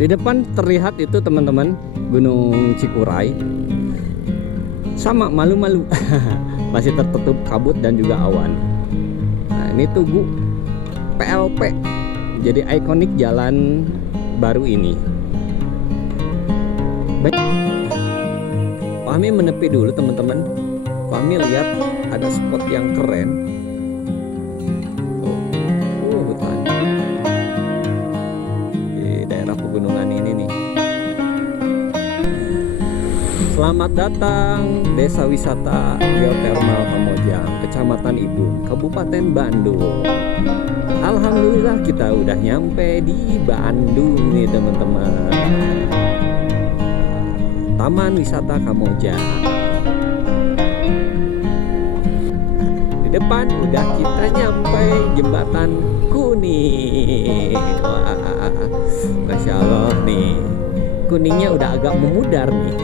Di depan terlihat itu teman-teman Gunung Cikuray. Sama malu-malu. Masih tertutup kabut dan juga awan. Nah, ini Tugu PLP. Jadi ikonik jalan baru ini. Baik. Fahmi menepi dulu teman-teman. Fahmi lihat ada spot yang keren. Hutan di daerah pegunungan ini nih. Selamat datang Desa Wisata Geotermal Kamojang, Kecamatan Ibun, Kabupaten Bandung. Alhamdulillah kita udah nyampe di Bandung nih teman-teman. Taman Wisata Kamojang. Di depan udah kita nyampe Jembatan Kuning. Wah, Masya Allah nih, kuningnya udah agak memudar nih.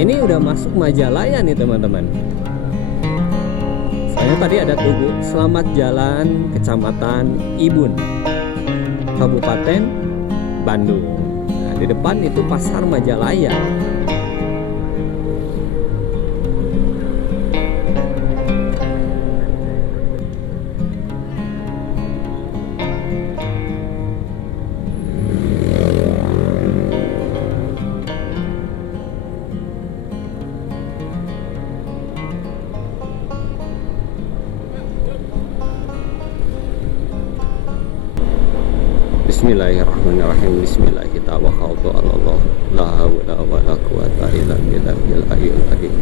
Ini udah masuk Majalaya nih teman-teman. Saya tadi ada Tugu Selamat Jalan Kecamatan Ibun, Kabupaten Bandung. Nah, di depan itu Pasar Majalaya. Bismillahirrahmanirrahim. Bismillahirrahmanirrahim. La haula wala quwata illa billahil aliyyil azim.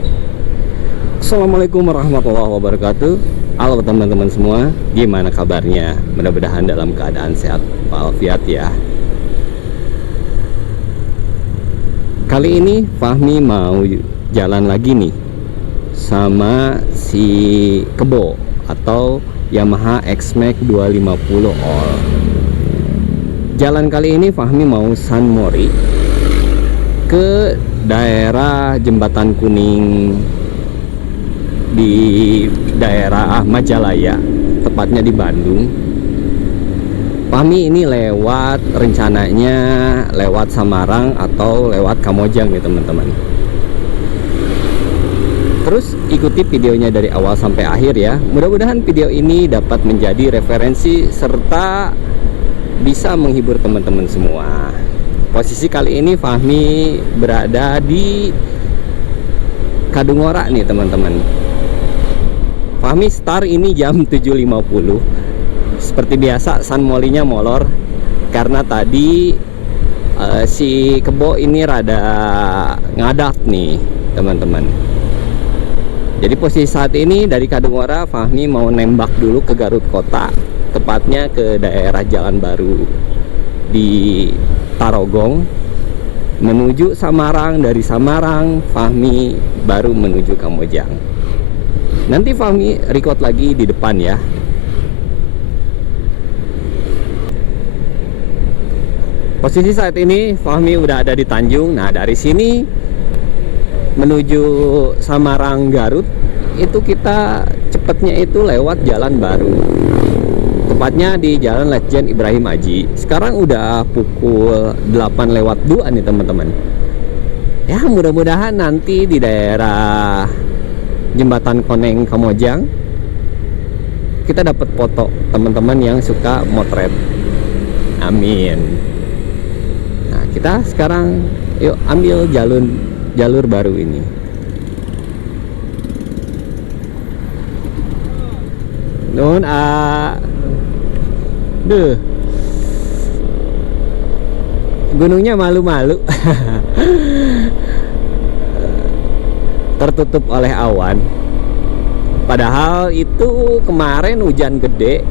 Assalamualaikum warahmatullahi wabarakatuh. Halo teman-teman semua, gimana kabarnya? Mudah-mudahan dalam keadaan sehat walafiat ya. Kali ini Fahmi mau jalan lagi nih sama si Kebo atau Yamaha X-Max 250 All. Jalan kali ini Fahmi mau San Mori ke daerah Jembatan Kuning di daerah Majalaya, tepatnya di Bandung. Fahmi ini rencananya lewat Samarang atau lewat Kamojang nih teman-teman. Terus ikuti videonya dari awal sampai akhir ya. Mudah-mudahan video ini dapat menjadi referensi serta bisa menghibur teman-teman semua. Posisi kali ini Fahmi berada di Kadungora nih teman-teman. Fahmi start ini jam 7.50. Seperti biasa San Molinya molor karena tadi si Kebo ini rada ngadat nih teman-teman. Jadi posisi saat ini dari Kadungora Fahmi mau nembak dulu ke Garut Kota, tepatnya ke daerah Jalan Baru di Tarogong menuju Samarang. Dari Samarang Fahmi baru menuju Kamojang. Nanti Fahmi record lagi di depan ya. Posisi saat ini Fahmi udah ada di Tanjung. Nah, dari sini menuju Samarang Garut itu kita cepatnya itu lewat Jalan Baru, tepatnya di Jalan Letjen Ibrahim Aji. Sekarang udah pukul 8:02 nih teman-teman. Ya, mudah-mudahan nanti di daerah Jembatan Koneng Kamojang kita dapat foto teman-teman yang suka motret. Amin. Nah, kita sekarang yuk ambil jalur baru ini. Nun gunungnya malu-malu. Tertutup oleh awan. Padahal itu kemarin hujan gede.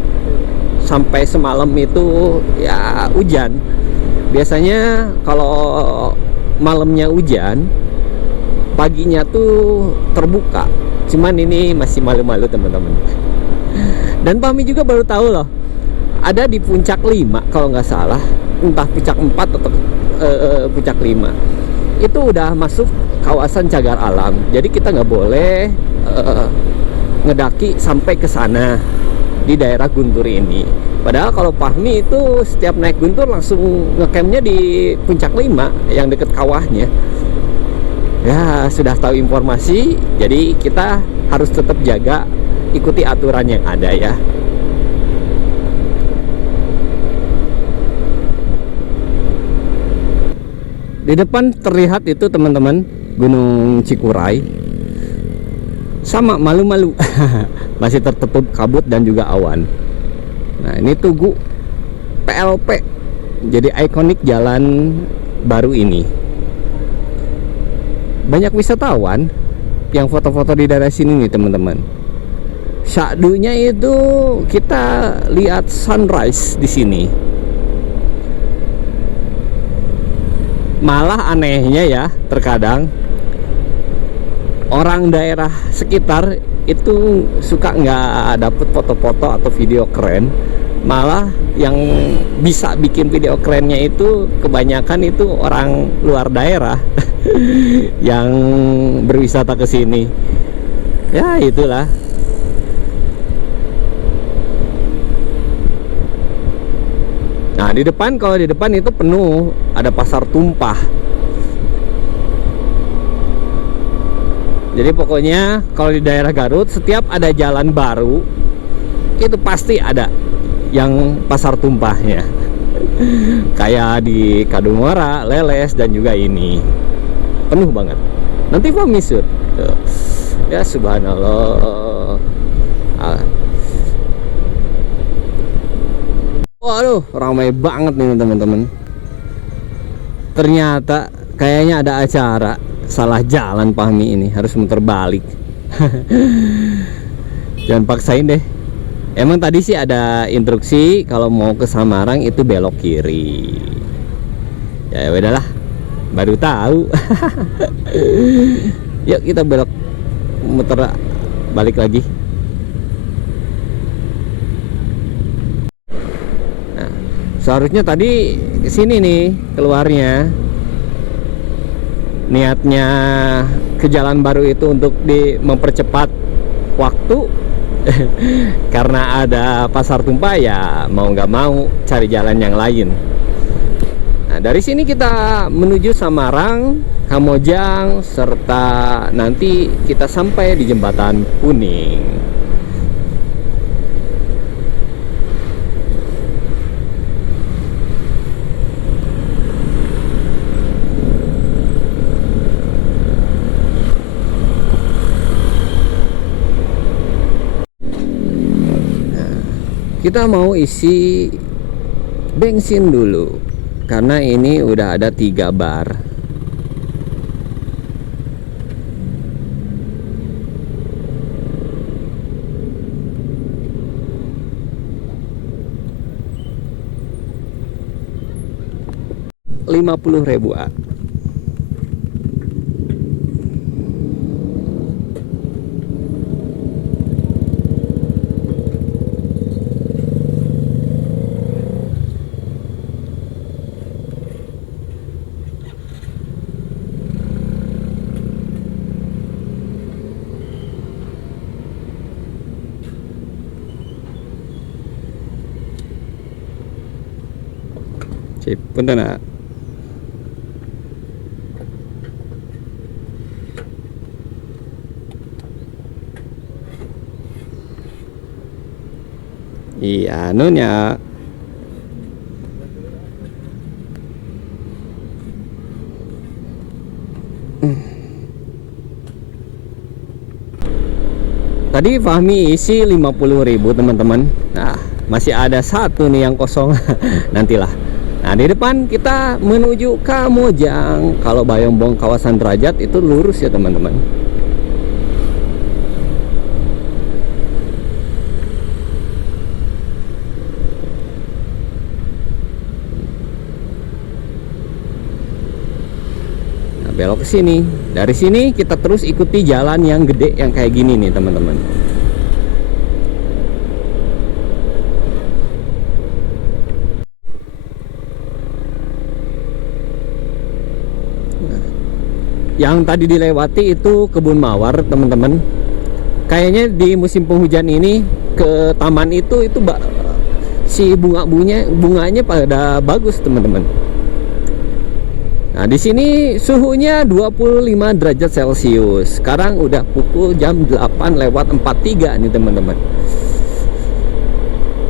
Sampai semalam itu ya hujan. Biasanya kalau malamnya hujan, paginya tuh terbuka. Cuman ini masih malu-malu teman-teman. Dan Fahmi juga baru tahu loh, ada di puncak 5 kalau nggak salah, entah puncak 4 atau Puncak 5 itu udah masuk kawasan cagar alam. Jadi kita nggak boleh ngedaki sampai ke sana di daerah Guntur ini. Padahal kalau Fahmi itu setiap naik Guntur langsung ngecampnya di Puncak 5 yang deket kawahnya. Ya sudah tahu informasi, jadi kita harus tetap jaga, ikuti aturan yang ada ya. Di depan terlihat itu teman-teman Gunung Cikuray, sama malu-malu masih tertutup kabut dan juga awan. Nah ini Tugu PLP, jadi ikonik jalan baru ini. Banyak wisatawan yang foto-foto di daerah sini nih teman-teman. Syakdunya itu kita lihat sunrise di sini. Malah anehnya ya, terkadang orang daerah sekitar itu suka nggak dapet foto-foto atau video keren. Malah yang bisa bikin video kerennya itu kebanyakan itu orang luar daerah yang berwisata ke sini. Ya itulah. Nah di depan, kalau di depan itu penuh, ada pasar tumpah. Jadi pokoknya kalau di daerah Garut setiap ada jalan baru itu pasti ada yang pasar tumpahnya. Kayak di Kadungora, Leles, dan juga ini penuh banget. Nanti Fahmi shoot tuh. Ya subhanallah. Waduh, ramai banget nih teman-teman. Ternyata kayaknya ada acara. Salah jalan Fahmi ini, harus muter balik. Jangan paksain deh. Emang tadi sih ada instruksi kalau mau ke Samarang itu belok kiri. Ya udahlah, baru tahu. Yuk kita belok, muter balik lagi. Nah, seharusnya tadi ke sini nih keluarnya. Niatnya ke jalan baru itu untuk mempercepat waktu. Karena ada pasar tumpah ya mau nggak mau cari jalan yang lain. Nah dari sini kita menuju Samarang, Kamojang, serta nanti kita sampai di Jembatan Kuning. Kita mau isi bensin dulu karena ini udah ada 3 bar. Rp50.000. Sip, punten nak. Iya, nunya. Tadi Fahmi isi 50.000 teman-teman. Nah, masih ada satu nih yang kosong. Nantilah. Nah, di depan kita menuju Kamojang. Kalau Bayombong kawasan Derajat itu lurus ya teman-teman. Nah, belok ke sini. Dari sini kita terus ikuti jalan yang gede yang kayak gini nih teman-teman. Yang tadi dilewati itu kebun mawar teman-teman. Kayaknya di musim penghujan ini ke taman itu si bunganya pada bagus teman-teman. Nah, di sini suhunya 25 derajat Celcius. Sekarang udah pukul jam 8:43 nih teman-teman.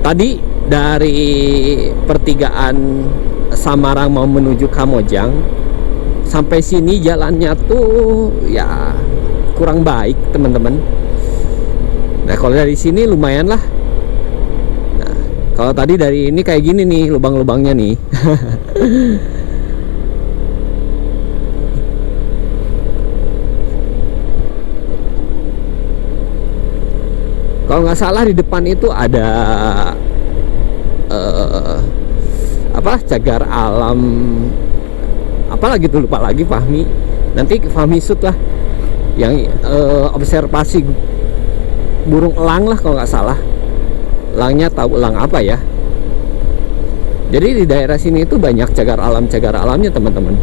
Tadi dari pertigaan Samarang mau menuju Kamojang, sampai sini jalannya tuh ya kurang baik teman-teman. Nah, kalau dari sini lumayan lah. Nah, kalau tadi dari ini kayak gini nih lubang-lubangnya nih. Kalau nggak salah di depan itu ada cagar alam apalagi tuh, lupa lagi Fahmi. Nanti Fahmi shoot lah yang observasi burung elang lah kalau nggak salah. Elangnya tahu elang apa ya. Jadi di daerah sini itu banyak cagar alamnya teman-teman.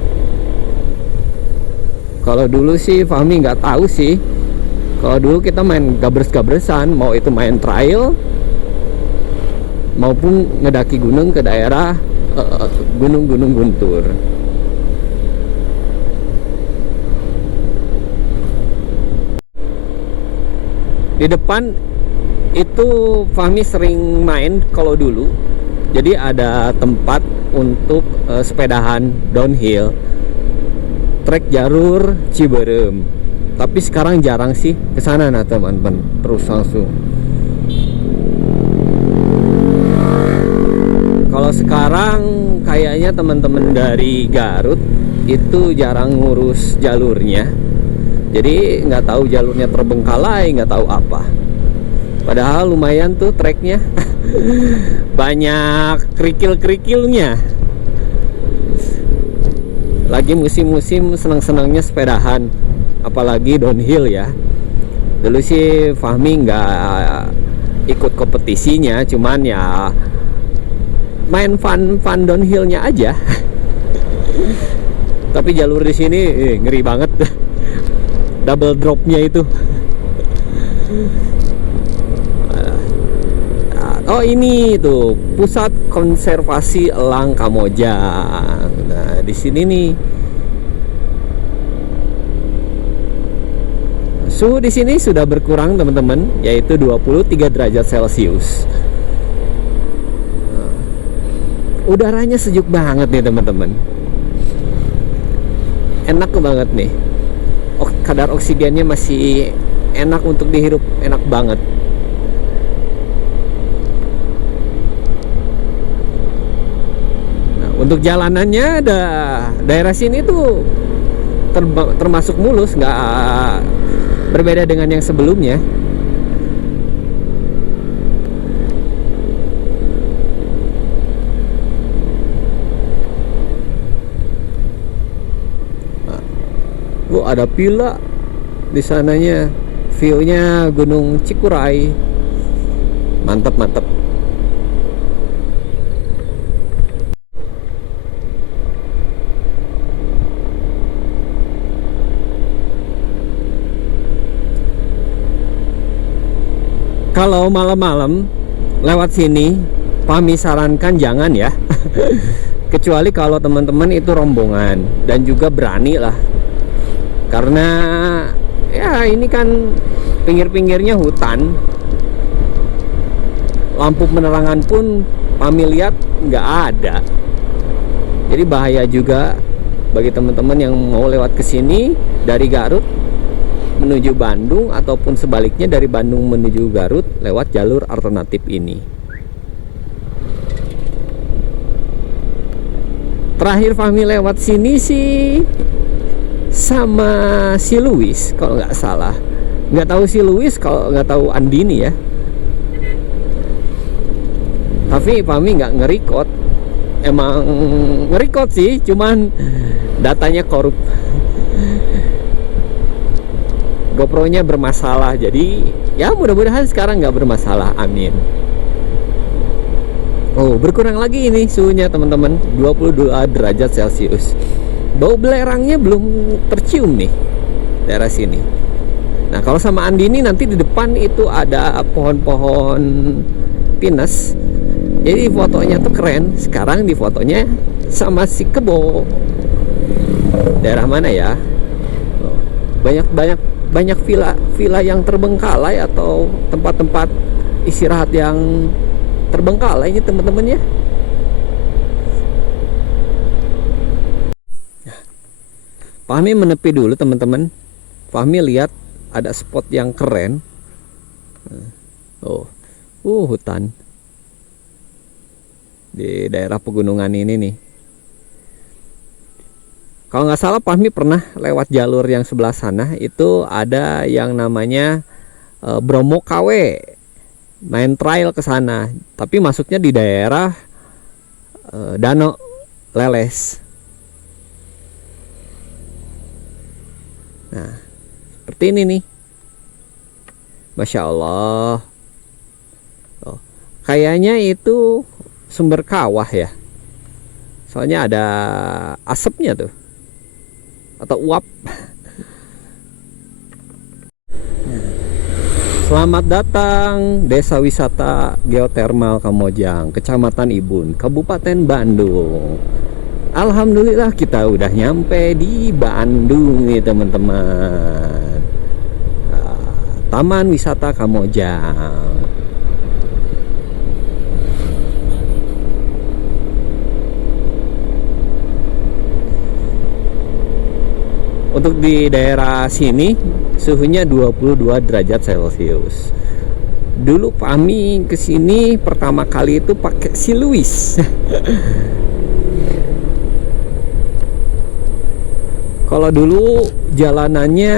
Kalau dulu sih Fahmi nggak tahu sih. Kalau dulu kita main gabres-gabresan, mau itu main trail maupun ngedaki gunung ke daerah gunung-gunung Guntur. Di depan itu Fahmi sering main kalau dulu. Jadi ada tempat untuk sepedahan downhill, trek jalur Ciberem. Tapi sekarang jarang sih ke sana nah teman-teman, terus langsung. Kalau sekarang kayaknya teman-teman dari Garut itu jarang ngurus jalurnya. Jadi nggak tahu jalurnya terbengkalai, nggak tahu apa. Padahal lumayan tuh treknya. Banyak kerikil-kerikilnya. Lagi musim-musim senang-senangnya sepedahan, apalagi downhill ya. Dulu sih Fahmi nggak ikut kompetisinya, cuman ya main fun downhillnya aja. Tapi jalur di sini ngeri banget. Double dropnya itu. Oh ini tuh pusat konservasi elang Kamojang. Nah di sini nih suhu di sini sudah berkurang teman-teman, yaitu 23 derajat Celcius. Udaranya sejuk banget nih teman-teman. Enak banget nih. Kadar oksigennya masih enak untuk dihirup, enak banget. Nah, untuk jalanannya daerah sini tuh termasuk mulus, nggak berbeda dengan yang sebelumnya. Ada villa di sananya, view-nya Gunung Cikuray. Mantap. Kalau malam-malam lewat sini, Fahmi sarankan jangan ya. Kecuali kalau teman-teman itu rombongan dan juga berani lah. Karena ya ini kan pinggir-pinggirnya hutan. Lampu penerangan pun Fahmi lihat nggak ada. Jadi bahaya juga bagi teman-teman yang mau lewat ke sini dari Garut menuju Bandung ataupun sebaliknya dari Bandung menuju Garut lewat jalur alternatif ini. Terakhir Fahmi lewat sini sih sama si Luis kalau nggak salah. Nggak tahu si Luis, kalau nggak tahu Andini ya. Tapi Fahmi nggak nge-record. Emang nge-record sih, cuman datanya korup. GoPro-nya bermasalah, jadi ya mudah-mudahan sekarang nggak bermasalah, amin. Oh, berkurang lagi ini suhunya teman-teman, 22 derajat Celcius. bau belerangnya belum tercium nih daerah sini. Nah kalau sama Andini nanti di depan itu ada pohon-pohon pinus, jadi fotonya tuh keren. Sekarang di fotonya sama si Kebo. Daerah mana ya? Banyak villa yang terbengkalai atau tempat-tempat istirahat yang terbengkalai ini teman-teman ya. Fahmi menepi dulu teman-teman. Fahmi lihat ada spot yang keren. Hutan di daerah pegunungan ini nih. Kalau nggak salah Fahmi pernah lewat jalur yang sebelah sana. Itu ada yang namanya Bromo KW, main trail ke sana. Tapi masuknya di daerah Danau Leles. Nah, seperti ini nih. Masya Allah. Kayaknya itu sumber kawah ya. Soalnya ada asapnya tuh. Atau uap. Selamat datang Desa Wisata Geotermal Kamojang, Kecamatan Ibun, Kabupaten Bandung. Alhamdulillah kita udah nyampe di Bandung nih teman-teman. Taman Wisata Kamojang. Untuk di daerah sini suhunya 22 derajat Celcius. Dulu Fahmi kesini pertama kali itu pakai si Luis. Kalau dulu jalanannya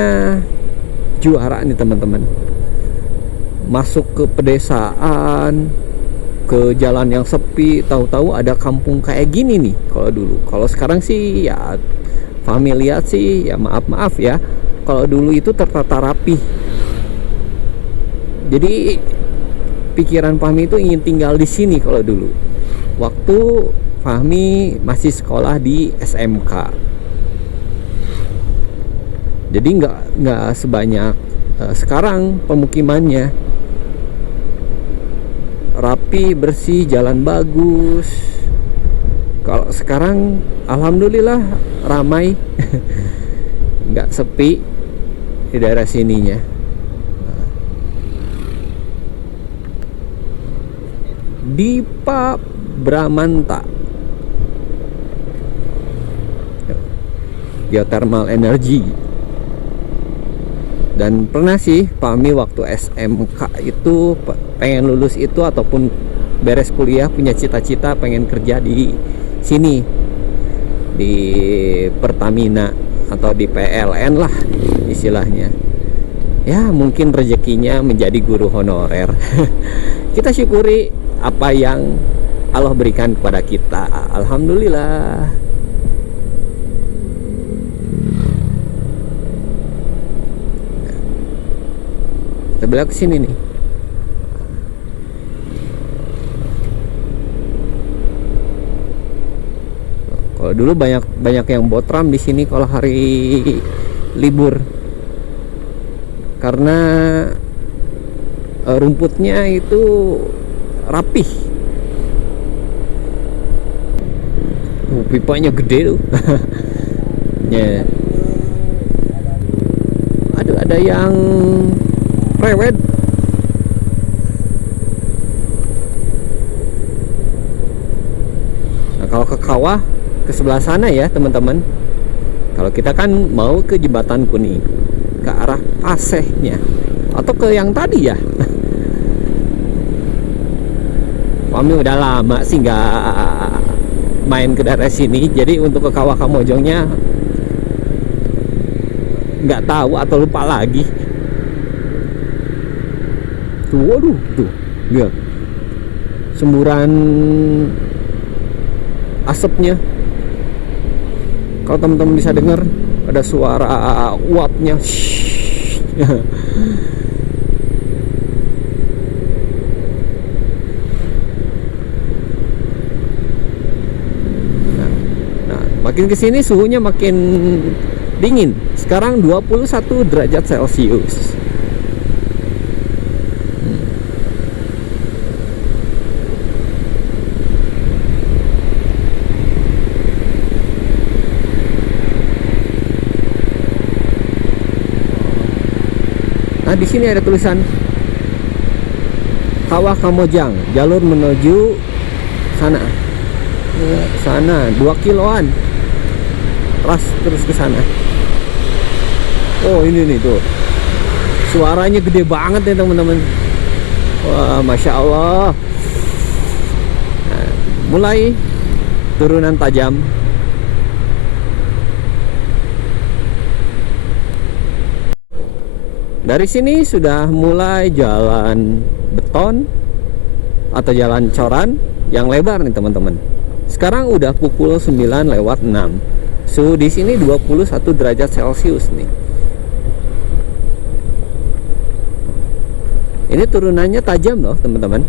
juara nih teman-teman. Masuk ke pedesaan, ke jalan yang sepi, tahu-tahu ada kampung kayak gini nih kalau dulu. Kalau sekarang sih ya Fahmi lihat sih ya maaf ya. Kalau dulu itu tertata rapi. Jadi pikiran Fahmi itu ingin tinggal di sini kalau dulu. Waktu Fahmi masih sekolah di SMK. Jadi nggak sebanyak sekarang pemukimannya. Rapi, bersih, jalan bagus. Kalau sekarang alhamdulillah ramai. Nggak sepi di daerah sininya. Dipa Bramanta, geothermal energy. Dan pernah sih Fahmi waktu SMK itu pengen lulus itu ataupun beres kuliah punya cita-cita pengen kerja di sini, di Pertamina atau di PLN lah istilahnya. Ya mungkin rezekinya menjadi guru honorer. Kita syukuri apa yang Allah berikan kepada kita. Alhamdulillah. Kita belok ke sini nih. Kalau dulu banyak yang botram di sini kalau hari libur. Karena rumputnya itu rapih. Pipanya gede tuh. Ya. Aduh, ada yang rewet. Nah, kalau ke kawah ke sebelah sana ya teman-teman. Kalau kita kan mau ke Jembatan Kuning, ke arah Pasehnya, atau ke yang tadi ya. Kami udah lama sih nggak main ke daerah sini, jadi untuk ke kawah Kamojongnya nggak tahu atau lupa lagi. Tuh, waduh, tuh, lihat semburan asapnya. Kalau teman-teman bisa dengar, ada suara uapnya. Makin kesini suhunya makin dingin. Sekarang 21 derajat Celcius. Nah, di sini ada tulisan Kawah Kamojang, jalur menuju sana. Sana 2 kiloan. Terus ke sana. Oh, ini nih tuh. Suaranya gede banget ya, teman-teman. Wah, Masya Allah. Nah, mulai turunan tajam. Dari sini sudah mulai jalan beton atau jalan coran yang lebar nih, teman-teman. Sekarang udah pukul 9:06. Suhu di sini 21 derajat Celcius nih. Ini turunannya tajam loh, teman-teman.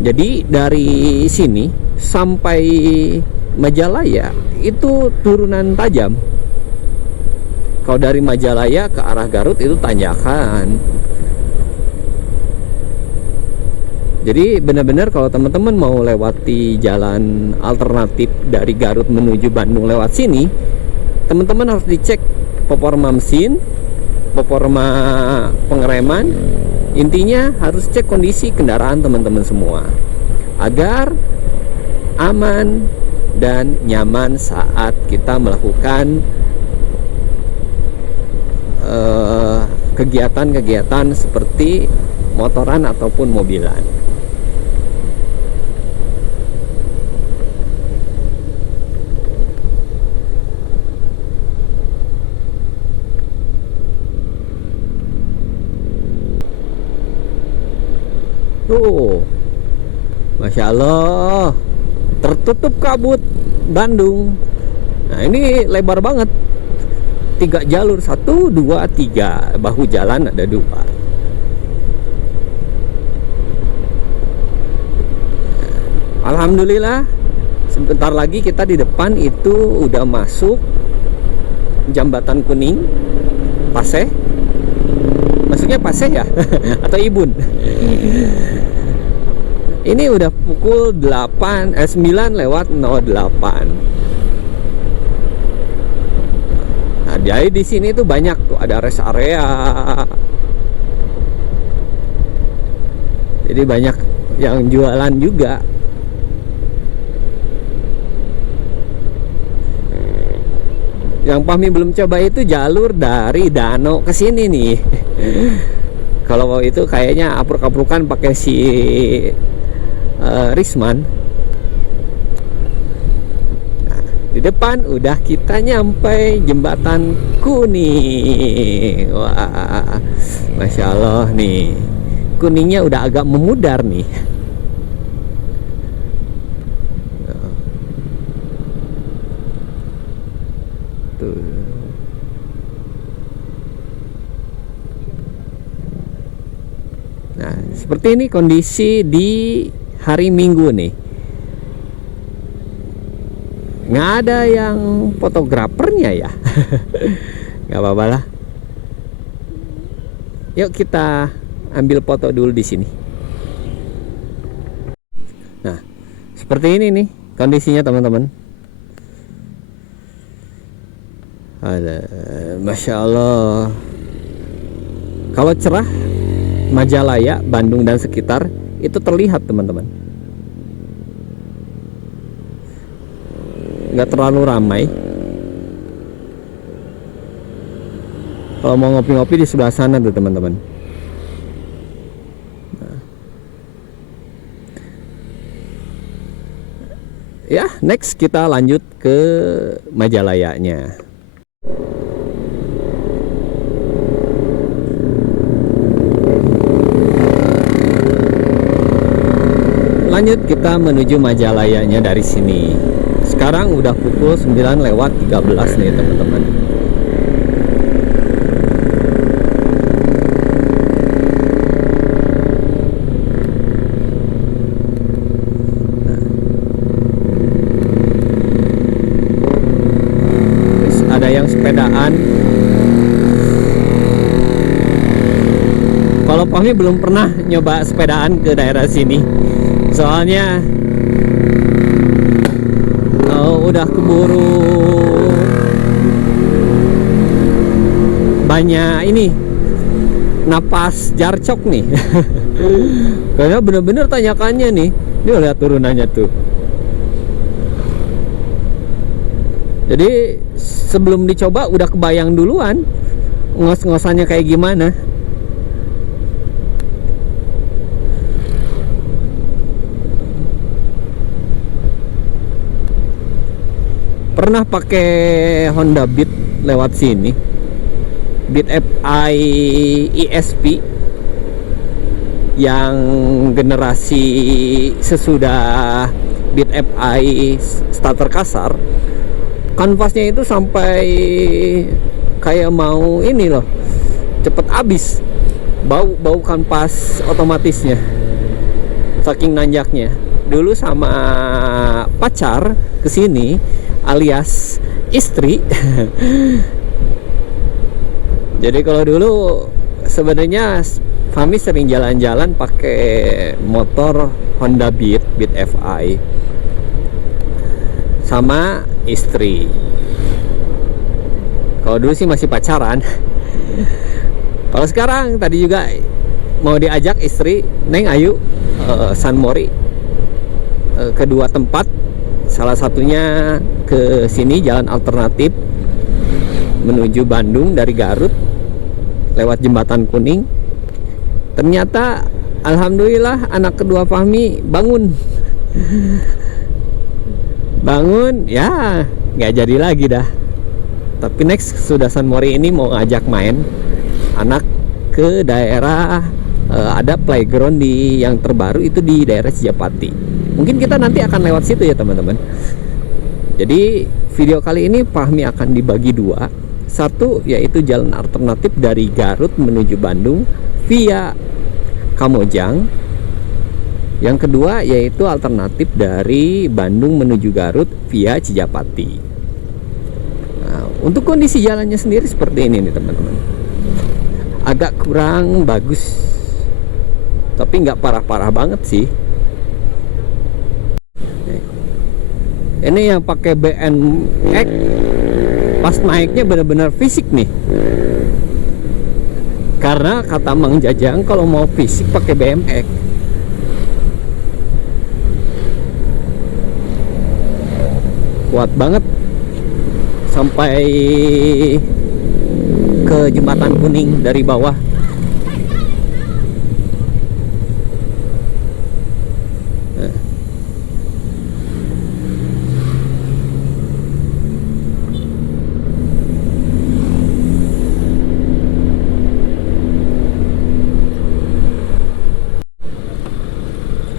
Jadi dari sini sampai Majalaya itu turunan tajam. Kalau dari Majalaya ke arah Garut itu tanjakan. Jadi benar-benar kalau teman-teman mau lewati jalan alternatif dari Garut menuju Bandung lewat sini, teman-teman harus dicek performa mesin, performa pengereman. Intinya harus cek kondisi kendaraan teman-teman semua agar aman dan nyaman saat kita melakukan kegiatan-kegiatan seperti motoran ataupun mobilan. Masya Allah, tertutup kabut Bandung. Nah, ini lebar banget. 3 jalur, 1, 2, 3. Bahu jalan ada 2. Alhamdulillah, sebentar lagi kita di depan itu udah masuk jembatan kuning Paseh. Maksudnya Paseh ya? Atau Ibun? Ini udah pukul 9:08. Nah, jadi di sini tuh banyak tuh, ada rest area. Jadi banyak yang jualan juga. Yang Fahmi belum coba itu jalur dari Danau ke sini nih. Kalau itu kayaknya apruk-aprukan pakai si Risman. Nah, di depan udah kita nyampe jembatan kuning. Wah, Masya Allah nih, kuningnya udah agak memudar nih. Tuh. Nah, seperti ini kondisi di hari Minggu nih. Nggak ada yang fotografernya ya. Nggak apa-apa lah. Yuk kita ambil foto dulu di sini. Nah, seperti ini nih kondisinya, teman-teman. Masya Allah. Kalau cerah, Majalaya, Bandung dan sekitar itu terlihat, teman-teman. Nggak terlalu ramai. Kalau mau ngopi-ngopi di sebelah sana tuh, teman-teman. Nah. Ya, next kita lanjut ke Majalayanya. Lanjut kita menuju Majalayanya dari sini. Sekarang udah pukul 9:13 nih, teman-teman. sepedaan. Kalau Fahmi belum pernah nyoba sepedaan ke daerah sini, soalnya udah keburu banyak ini napas jarcok nih. Karena bener-bener tanyakannya nih, dia lihat turunannya tuh. Jadi sebelum dicoba udah kebayang duluan ngos-ngosannya kayak gimana. Pernah pakai Honda Beat lewat sini, Beat FI ESP yang generasi sesudah Beat FI starter kasar. Kanvasnya itu sampai kayak mau ini loh, cepet habis, bau kanvas otomatisnya, saking nanjaknya. Dulu sama pacar kesini alias istri. Jadi kalau dulu sebenarnya Fahmi sering jalan-jalan pakai motor Honda Beat FI sama istri. Kalau dulu sih masih pacaran. Kalau sekarang tadi juga mau diajak istri, Neng ayu San Mori, kedua tempat, salah satunya ke sini jalan alternatif menuju Bandung dari Garut lewat Jembatan Kuning. Ternyata alhamdulillah anak kedua Fahmi bangun. Bangun ya nggak jadi lagi dah. Tapi next sudah San Mori ini mau ngajak main anak ke daerah ada playground yang terbaru itu di daerah Cijapati. Mungkin kita nanti akan lewat situ ya teman-teman. Jadi video kali ini Fahmi akan dibagi dua. Satu yaitu jalan alternatif dari Garut menuju Bandung via Kamojang. Yang kedua yaitu alternatif dari Bandung menuju Garut via Cijapati. Nah, untuk kondisi jalannya sendiri seperti ini nih teman-teman. Agak kurang bagus, tapi nggak parah-parah banget sih. Ini yang pakai BNX pas naiknya benar-benar fisik nih. Karena kata Mang Jajang kalau mau fisik pakai BMX. Kuat banget sampai ke Jembatan Kuning dari bawah.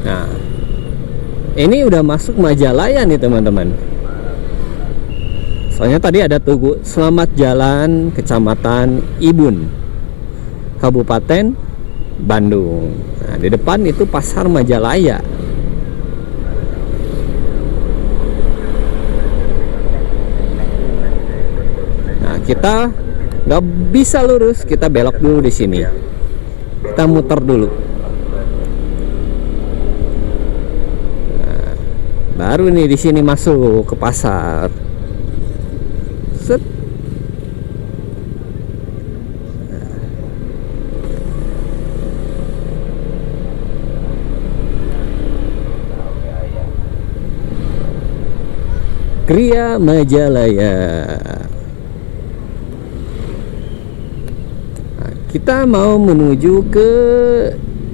Nah, ini udah masuk Majalaya nih teman-teman. Soalnya tadi ada tugu selamat jalan Kecamatan Ibun, Kabupaten Bandung. Nah, di depan itu Pasar Majalaya. Nah, kita nggak bisa lurus, kita belok dulu di sini. Kita muter dulu. Baru nih di sini masuk ke pasar. Set. Kria Majalaya. Nah, kita mau menuju ke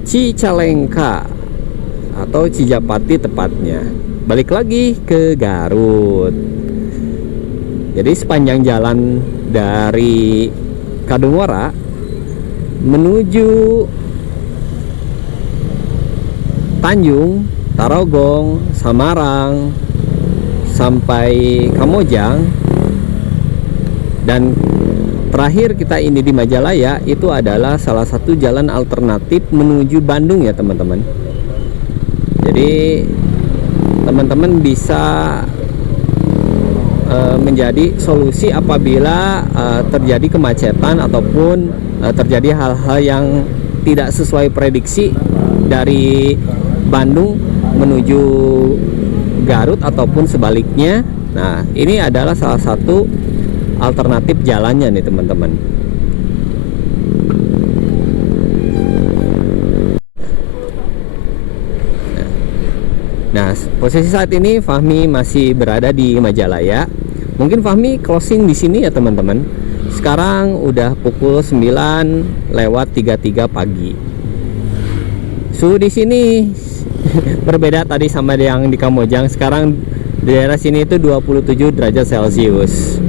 Cicalengka atau Cijapati tepatnya. Balik lagi ke Garut. Jadi sepanjang jalan dari Kadungora menuju Tanjung, Tarogong, Samarang sampai Kamojang, dan terakhir kita ini di Majalaya, itu adalah salah satu jalan alternatif menuju Bandung ya teman-teman. Jadi teman-teman bisa menjadi solusi apabila terjadi kemacetan ataupun terjadi hal-hal yang tidak sesuai prediksi dari Bandung menuju Garut ataupun sebaliknya. Nah, ini adalah salah satu alternatif jalannya nih teman-teman. Nah, posisi saat ini Fahmi masih berada di Majalaya. Mungkin Fahmi closing di sini ya teman-teman. Sekarang udah pukul 9:33 pagi. Suhu di sini berbeda tadi sama yang di Kamojang. Sekarang di daerah sini itu 27 derajat Celcius.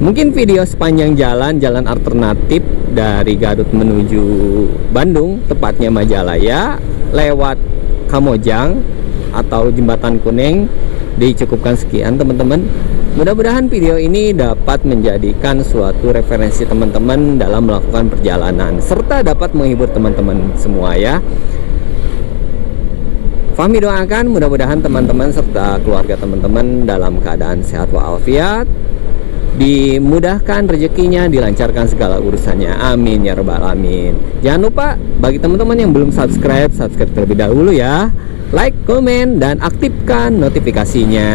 Mungkin video sepanjang jalan alternatif dari Garut menuju Bandung, tepatnya Majalaya, lewat Kamojang atau Jembatan Kuning, dicukupkan sekian teman-teman. Mudah-mudahan video ini dapat menjadikan suatu referensi teman-teman dalam melakukan perjalanan, serta dapat menghibur teman-teman semua ya. Fahmi doakan mudah-mudahan teman-teman serta keluarga teman-teman dalam keadaan sehat walafiat, dimudahkan rezekinya, dilancarkan segala urusannya, amin ya rabbal alamin. Jangan lupa bagi teman-teman yang belum subscribe terlebih dahulu ya, like, komen, dan aktifkan notifikasinya.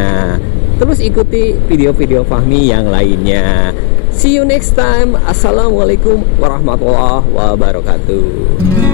Terus ikuti video-video Fahmi yang lainnya. See you next time. Assalamualaikum warahmatullahi wabarakatuh.